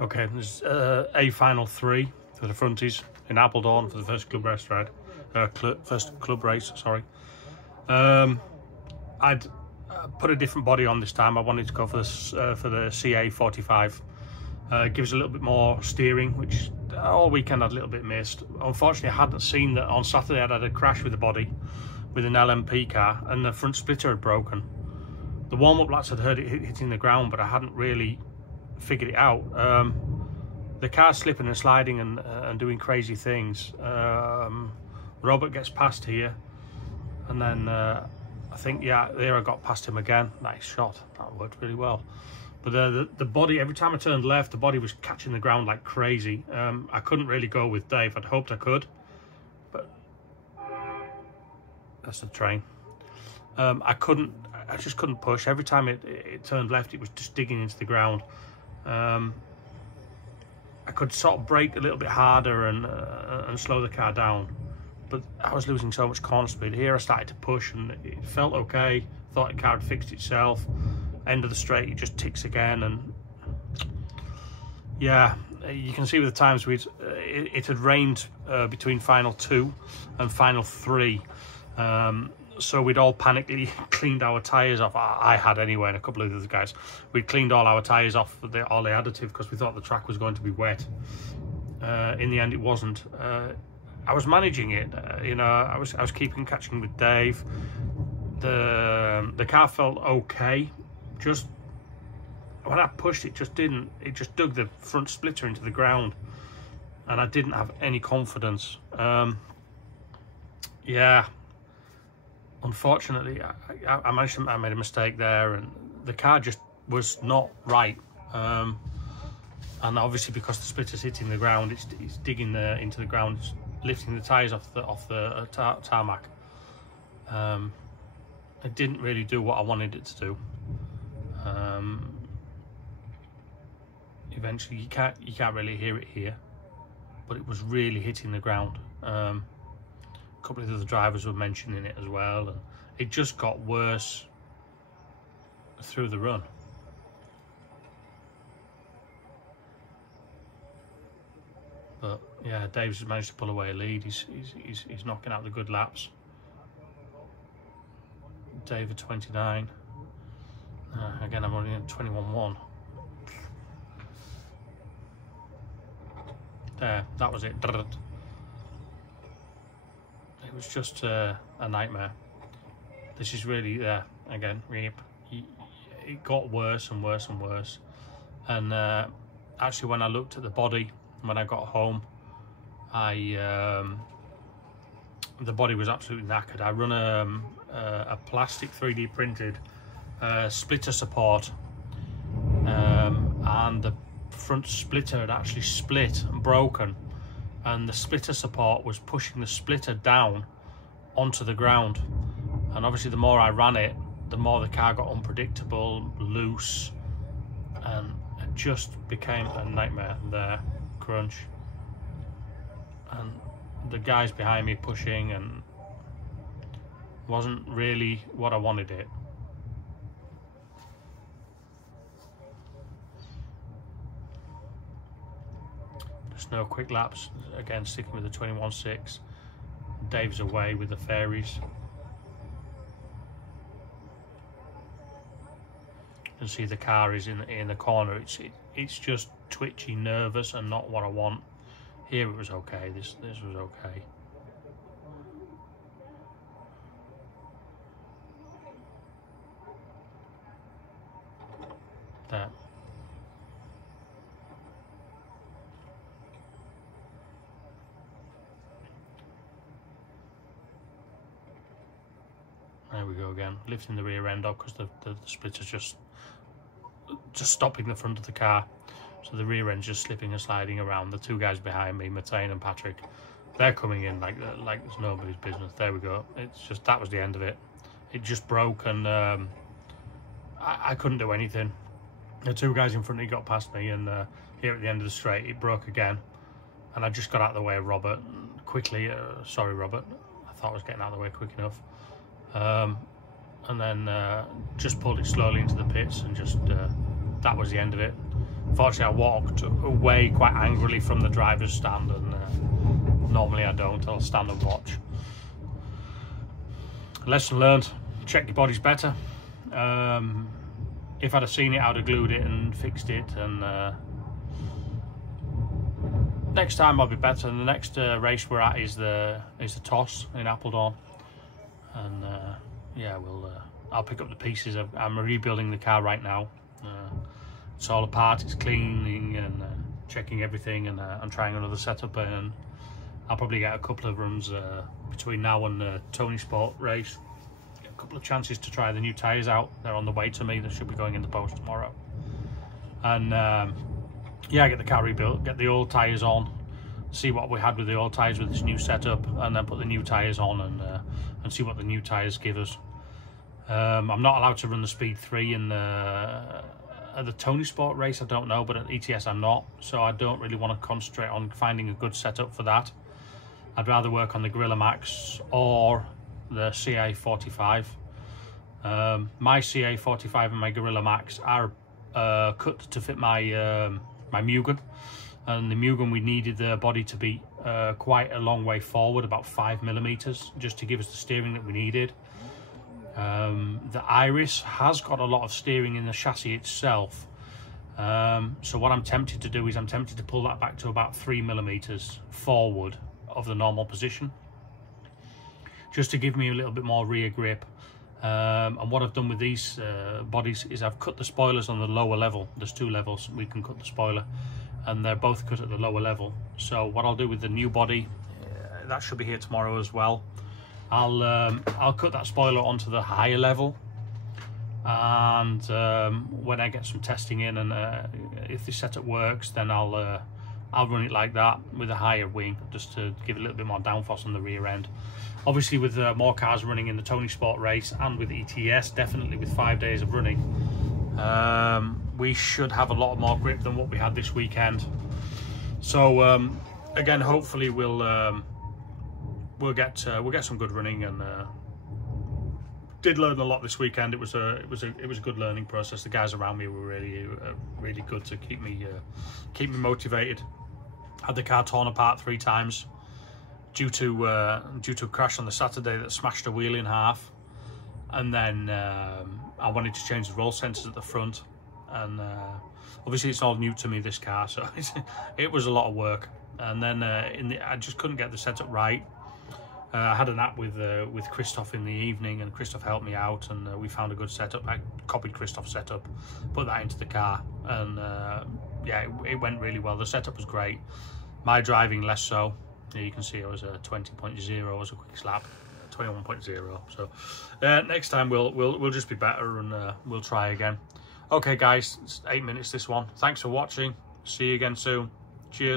Okay, there's a final 3 for the fronties in Apeldoorn for the first club race ride. First club race, sorry. I'd put a different body on this time. I wanted to go for this for the CA 45. Gives a little bit more steering, which all weekend I'd a little bit missed. Unfortunately, I hadn't seen that on Saturday I'd had a crash with the body with an LMP car, and the front splitter had broken. The warm-up laps had heard it hitting the ground, but I hadn't really figured it out. The car's slipping and sliding and doing crazy things. Robert gets past here, and then I think, yeah, there I got past him again. Nice shot, that worked really well. But the body, every time I turned left, the body was catching the ground like crazy. I couldn't really go with Dave. I'd hoped I could, but that's the train. I just couldn't push. Every time it turned left, it was just digging into the ground. I could sort of brake a little bit harder and slow the car down, but I was losing so much corner speed. Here I started to push and it felt okay. Thought the car had fixed itself. End of the straight, it just ticks again, and yeah, you can see with the times it had rained between final 2 and final 3. So we'd all panically cleaned our tyres off. I had anyway, and a couple of the other guys. We'd cleaned all our tyres off with all the additive because we thought the track was going to be wet. In the end, it wasn't. I was managing it. You know, I was catching with Dave. The car felt okay. Just when I pushed, it just didn't. It just dug the front splitter into the ground, and I didn't have any confidence. Yeah. Unfortunately, I made a mistake there, and the car just was not right. And obviously, because the splitter's hitting the ground, it's digging into the ground, lifting the tyres off the tarmac. It didn't really do what I wanted it to do. Eventually, you can't really hear it here, but it was really hitting the ground. A couple of the other drivers were mentioning it as well, and it just got worse through the run. But yeah, Dave's managed to pull away a lead. He's knocking out the good laps. Dave at 29. Again, I'm only at 21.1. There, that was it. It was just a nightmare. This is really, again, it got worse and worse and worse. And actually, when I looked at the body, when I got home, the body was absolutely knackered. I run a plastic 3D printed splitter support, and the front splitter had actually split and broken, and the splitter support was pushing the splitter down onto the ground. And obviously, the more I ran it, the more the car got unpredictable, loose, and it just became a nightmare there. Crunch, and the guys behind me pushing, and wasn't really what I wanted it. Just no quick laps. Again, sticking with the 21.6. Dave's away with the fairies. You can see the car is in the corner. It's just twitchy, nervous, and not what I want. Here it was okay. This was okay. There. There we go again. Lifting the rear end up because the splitter's just stopping the front of the car. So the rear end's just slipping and sliding around. The two guys behind me, Matane and Patrick, they're coming in like there's nobody's business. There we go. It's just, that was the end of it. It just broke, and I couldn't do anything. The two guys in front of me got past me, and here at the end of the straight, it broke again. And I just got out of the way of Robert quickly. Sorry, Robert. I thought I was getting out of the way quick enough. And then just pulled it slowly into the pits, and just that was the end of it. Unfortunately, I walked away quite angrily from the driver's stand, and normally I don't. I'll stand and watch. Lesson learned, check your bodies better. If I'd have seen it, I'd have glued it and fixed it, and next time I'll be better. And the next race we're at is the toss in Apeldoorn, and yeah, I'll pick up the pieces. I'm rebuilding the car right now. It's all apart, it's cleaning and checking everything, and I'm trying another setup, and I'll probably get a couple of runs between now and the Tony Sport race. Get a couple of chances to try the new tyres out. They're on the way to me. They should be going in the post tomorrow. And yeah, get the car rebuilt, get the old tyres on, see what we had with the old tyres with this new setup, and then put the new tyres on and see what the new tyres give us. I'm not allowed to run the Speed 3 in at the Tony Sport race, I don't know, but at ETS I'm not, so I don't really want to concentrate on finding a good setup for that. I'd rather work on the Gorilla Max or the CA45. My CA45 and my Gorilla Max are cut to fit my my Mugen, and the Mugen, we needed the body to be quite a long way forward, about 5mm, just to give us the steering that we needed. The Iris has got a lot of steering in the chassis itself, so what I'm tempted to do is I'm tempted to pull that back to about 3mm forward of the normal position, just to give me a little bit more rear grip. And what I've done with these bodies is I've cut the spoilers on the lower level. There's 2 levels we can cut the spoiler, and they're both cut at the lower level. So what I'll do with the new body, that should be here tomorrow as well, I'll cut that spoiler onto the higher level, and when I get some testing in, and if the setup works, then I'll run it like that with a higher wing, just to give it a little bit more downforce on the rear end. Obviously, with more cars running in the Tony Sport race and with ETS, definitely with 5 days of running, we should have a lot more grip than what we had this weekend. So again, hopefully we'll get some good running, and did learn a lot this weekend. It was a good learning process. The guys around me were really good to keep me motivated. Had the car torn apart 3 times due to a crash on the Saturday that smashed a wheel in half, and then I wanted to change the roll sensors at the front, and obviously it's all new to me, this car, so it was a lot of work. And then I just couldn't get the setup right. I had a nap with Christoph in the evening, and Christoph helped me out, and we found a good setup. I copied Christoph's setup, put that into the car, and yeah, it went really well. The setup was great. My driving less so. You can see I was a 20.0 was a quick slap, 21.0. So next time we'll just be better, and we'll try again. Okay guys, it's 8 minutes this one. Thanks for watching. See you again soon.